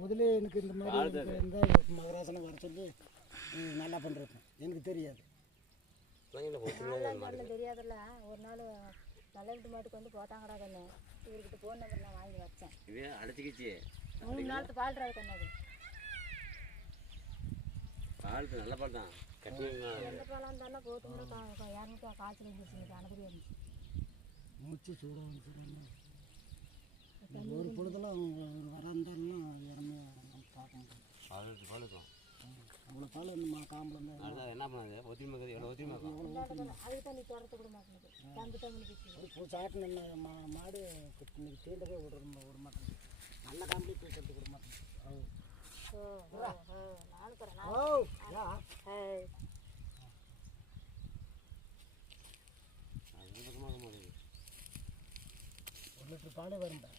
முதல்ல எனக்கு இந்த மாதிரி இருந்தால் மகராசனை வர சொல்லி நல்லா பண்ணுறேன். எனக்கு தெரியாது, தெரியாதுல்ல. ஒரு நாள் நல்ல மாட்டுக்கு வந்து போட்டாங்கடா கண்ணு. இவர்கிட்ட ஃபோன் நம்பர் நான் வாங்கி வச்சேன். அடைச்சிக்கிச்சு 3 நாளுக்கு பால் ராது கண்ணாது. பால் நல்ல பால் தான். எந்த பாலாக இருந்தாலும் போட்டு யாருமே காய்ச்சல் இருந்துச்சு. அனுப்பி இருந்துச்சு. மூச்சு சூடாக இருந்துச்சு. ஒரு பொழுதெல்லாம் வராந்தாலும் இறந்து பார்க்கணும். பால் இருக்கும். அவ்வளோ பால் இந்த காம்பில் என்ன பண்ணாது? ஒத்திரிமை எவ்வளோ ஒத்திரிமை அதுக்கு தான் நீ தொடர்த்து கூட மாட்டேங்குது. சாட்டின மாடு இன்னைக்கு தீண்டவே விட மாட்டேங்குது. நல்ல காம்பிலே பேசுறது விட மாட்டேங்குது. ஒரு லிட்டர் பாலே வரும்பா.